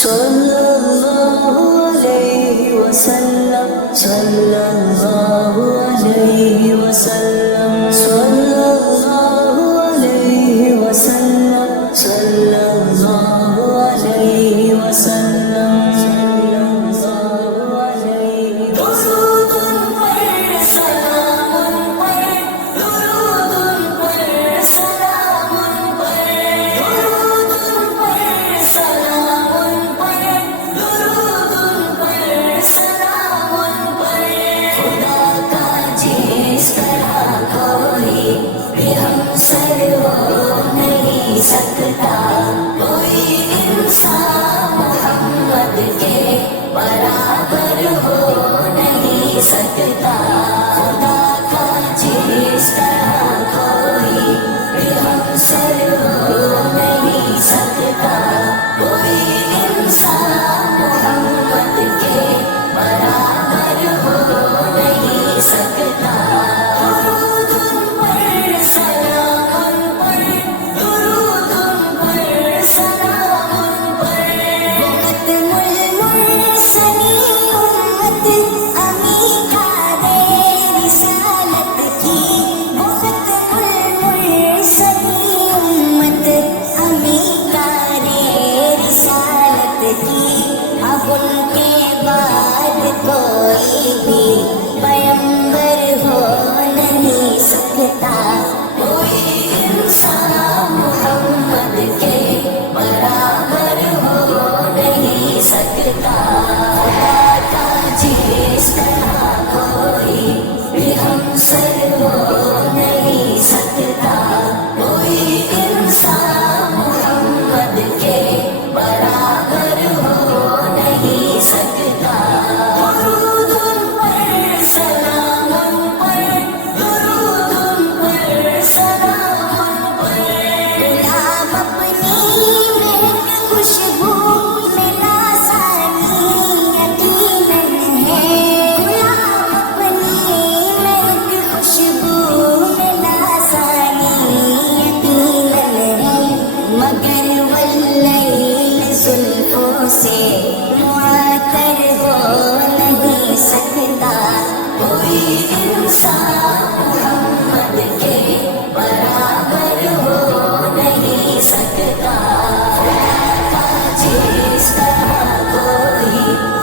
صلی اللہ علیہ وسلم، صلی اللہ علیہ وسلم، صلی اللہ علیہ وسلم، صلی اللہ علیہ وسلم، صلی اللہ علیہ درود پر سلام پر، درود پر سلام پر، درود پر سلام پر، درود پر سلام پر، خدا کا جس طرح کوئی بھی ہمسر ہو نہیں سکتا، کوئی انسان محمد کے برابر ہو نہیں سکتا، خدا کا جس طرح کوئی بھی ہمسر ہو نہیں سکتا، کوئی انسان محمد کے برابر ہو نہیں سکتا، درود پر سلام پر، درود پر سلام پر، ختم المرسلین امت امیکا دے رسالت کی، ختم المرسلین امت امیکا دے رسالت کی، اب ان کے بعد کوئی بھی پیغمبر ہو نہیں سکتا، کوئی انسان محمد کے برابر ہو نہیں سکتا، خدا کا جس طرح کوئی بھی ہمسر ہو نہیں سکتا، کوئی انسان محمد کے برابر ہو نہیں سکتا، درود پر سلام پر، درود پر سلام پر، غلام اپنی مہک خوشبو میں لاسانی یقیناً ہے، غلام اپنی مہک خوشبو میں لاسانی یقیناً ہے، مگر واللیل زلفوں سے معطر ہو نہیں سکتا، کوئی انسان محمد کے برابر ہو نہیں سکتا، خدا کا جس طرح کوئی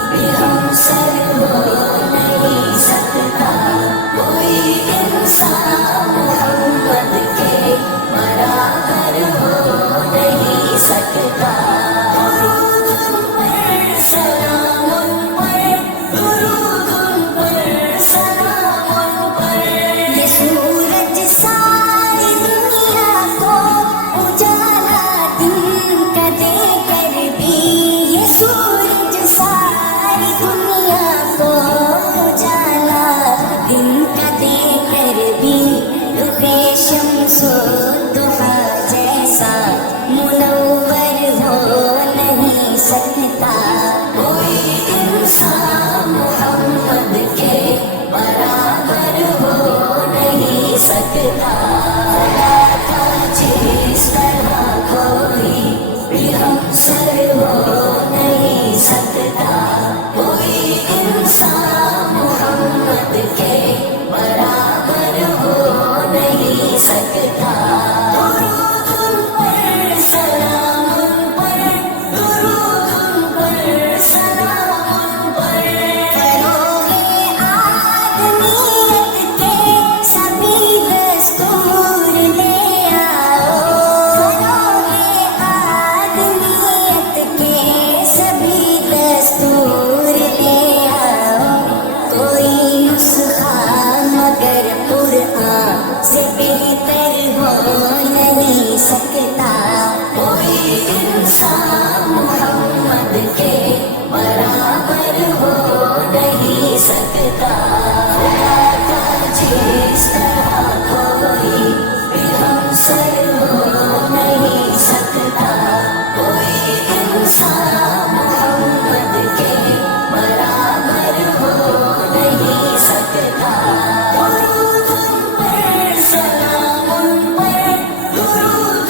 بھی ہمسر ہو نہیں سکتا، کوئی انسان محمد کے برابر ہو نہیں سکتا، درود پر سلام پر، درود پر سلام پر، یہ سورج ساری دنیا کو اجالا دن کا دے کر بھی، یہ سورج ساری دنیا کو اجالا دن کا دے کر بھی، رخ شمس و ضحیٰ جیسا منور ہو نہیں سکتا، کوئی انسان محمد کے برابر ہو نہیں سکتا، خدا کا جس طرح کوئی بھی ہمسر ہو نہیں سکتا، کوئی انسان محمد کے برابر ہو نہیں سکتا، درود پر سلام پر، درود پر سلام پر، فروغ آدمیت کے سبھی دستور لے آؤ، فروغ آدمیت کے سبھی دستور لے آؤ، کوئی نسخہ مگر قرآن سے بہتر ہو نہیں سکتا، کوئی انسان محمد کے برابر ہو نہیں سکتا، خدا کا جس طرح کوئی بھی ہمسر ہو نہیں سکتا، کوئی انسان محمد کے برابر ہو نہیں سکتا، درود پر سلام پر، درود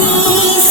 30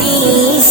30